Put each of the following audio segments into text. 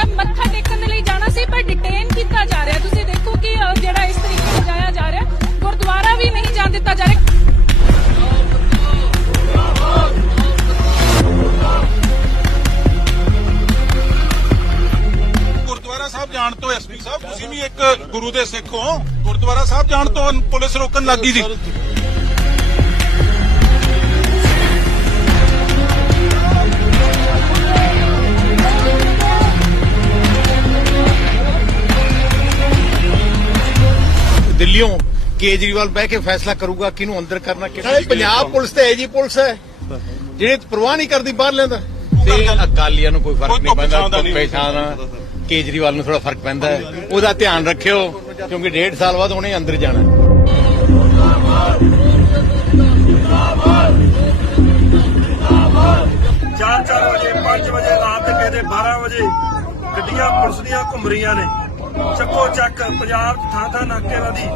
ਸਾਹਿਬ ਮੱਥਾ ਟੇਕਣ ਦੇ ਲਈ ਜਾਣਾ ਸੀ, ਪਰ ਡਿਟੇਨ ਕੀਤਾ ਜਾ ਰਿਹਾ। ਤੁਸੀਂ ਦੇਖੋ ਕਿ ਜਿਹੜਾ ਇਸ ਤਰੀਕੇ ਨਾਲ ਜਾਇਆ ਜਾ ਰਿਹਾ, ਗੁਰਦੁਆਰਾ ਵੀ ਨਹੀਂ ਜਾਣ ਦਿੱਤਾ ਜਾ ਰਿਹਾ। ਗੁਰਦੁਆਰਾ ਸਾਹਿਬ ਜਾਣ ਤੋਂ ਐਸਪੀ ਸਾਹਿਬ, ਤੁਸੀਂ ਵੀ ਇੱਕ ਗੁਰੂ ਦੇ ਸਿੱਖ ਹੋ। ਗੁਰਦੁਆਰਾ ਸਾਹਿਬ ਜਾਣ ਤੋਂ ਪੁਲਿਸ ਰੋਕਣ ਲੱਗੀ ਸੀ। ਦਿੱਲੀੋਂ ਕੇਜਰੀਵਾਲ ਬਹਿ ਕੇ ਫੈਸਲਾ ਕਰੂਗਾ ਕਿਹਨੂੰ ਅੰਦਰ ਕਰਨਾ ਕਿਹਨੂੰ ਪੰਜਾਬ ਪੁਲਿਸ ਤੇ ਐਜੀ ਪੁਲਿਸ ਹੈ। ਜਿਹੜੇ ਪਰਵਾਹ ਨਹੀਂ ਕਰਦੀ ਬਾਹਰ ਲੈਂਦਾ ਤੇ ਅਕਾਲੀਆਂ ਨੂੰ ਕੋਈ ਫ਼ਰਕ ਨਹੀਂ ਪੈਂਦਾ ਪਛਾਣ ਕੇਜਰੀਵਾਲ ਨੂੰ ਥੋੜਾ ਫ਼ਰਕ ਪੈਂਦਾ ਹੈ। ਉਹਦਾ ਧਿਆਨ ਰੱਖਿਓ ਕਿਉਂਕਿ ਡੇਢ ਸਾਲ ਬਾਅਦ ਉਹਨੇ ਅੰਦਰ ਜਾਣਾ। ਹੈ। ਚਾਰ ਚਾਰ ਵਜੇ 5 ਵਜੇ ਰਾਤ ਦੇ ਕਿਸੇ ਦੇ 12 ਵਜੇ ਗੱਡੀਆਂ ਪੁਲਿਸ ਦੀਆਂ ਘੁੰਮ ਰਹੀਆਂ ਨੇ। ਚੱਕੋ ਚੱਕ ਪੰਜਾਬ 'ਚ ਥਾਂ ਥਾਂ ਨਾਕੇਬਾਜ਼ੀ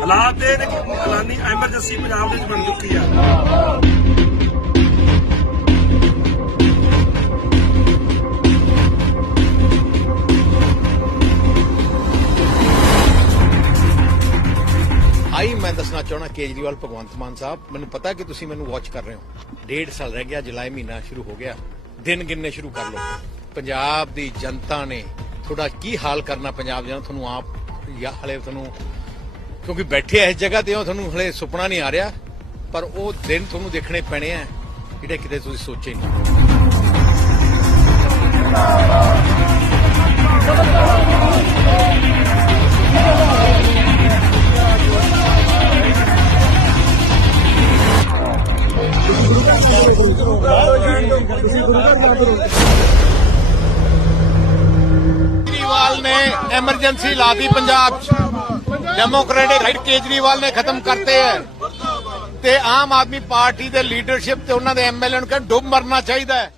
ਹਾਲਾਤ ਦੇ ਨੇ ਕਿ ਐਲਾਨੀ ਐਮਰਜੈਂਸੀ ਪੰਜਾਬ ਦੇ ਵਿੱਚ ਬਣ ਚੁੱਕੀ ਆ। ਆਈ, ਮੈਂ ਦੱਸਣਾ ਚਾਹਣਾ ਕੇਜਰੀਵਾਲ, ਭਗਵੰਤ ਮਾਨ ਸਾਹਿਬ, ਮੈਨੂੰ ਪਤਾ ਕਿ ਤੁਸੀਂ ਮੈਨੂੰ ਵਾਚ ਕਰ ਰਹੇ ਹੋ। ਡੇਢ ਸਾਲ ਰਹਿ ਗਿਆ, ਜੁਲਾਈ ਮਹੀਨਾ ਸ਼ੁਰੂ ਹੋ ਗਿਆ। ਦਿਨ ਗਿਣਨੇ ਸ਼ੁਰੂ ਕਰ ਲਓ। ਪੰਜਾਬ ਦੀ ਜਨਤਾ ਨੇ ਤੁਹਾਡਾ ਕੀ ਹਾਲ ਕਰਨਾ ਪੰਜਾਬ ਦੇ ਤੁਹਾਨੂੰ ਆਪ ਜਾਂ ਹਲੇ ਤੁਹਾਨੂੰ, ਕਿਉਂਕਿ ਬੈਠੇ ਇਸ ਜਗ੍ਹਾ ਤੇ ਹੋ ਤੁਹਾਨੂੰ ਹਲੇ ਸੁਪਨਾ ਨਹੀਂ ਆ ਰਿਹਾ, ਪਰ ਉਹ ਦਿਨ ਤੁਹਾਨੂੰ ਦੇਖਣੇ ਪੈਣੇ ਆ, ਜਿਹੜੇ ਕਿਤੇ ਤੁਸੀਂ ਸੋਚੇ ਨਹੀਂ। ਕੇਜਰੀਵਾਲ ਨੇ ਐਮਰਜੈਂਸੀ ਲਾਦੀ ਪੰਜਾਬ 'ਚ। ਡੈਮੋਕ੍ਰੈਟਿਕ ਰਾਈਟ ਕੇਜਰੀਵਾਲ ਨੇ ਖਤਮ ਕਰਤੇ ਹੈ। ਤੇ ਆਮ ਆਦਮੀ ਪਾਰਟੀ ਦੇ ਲੀਡਰਸ਼ਿਪ ਤੇ ਉਹਨਾਂ ਦੇ ਐਮਐਲਏ ਨੂੰ ਕਹਿੰਦੇ ਡੁੱਬ ਮਰਨਾ ਚਾਹੀਦਾ ਹੈ।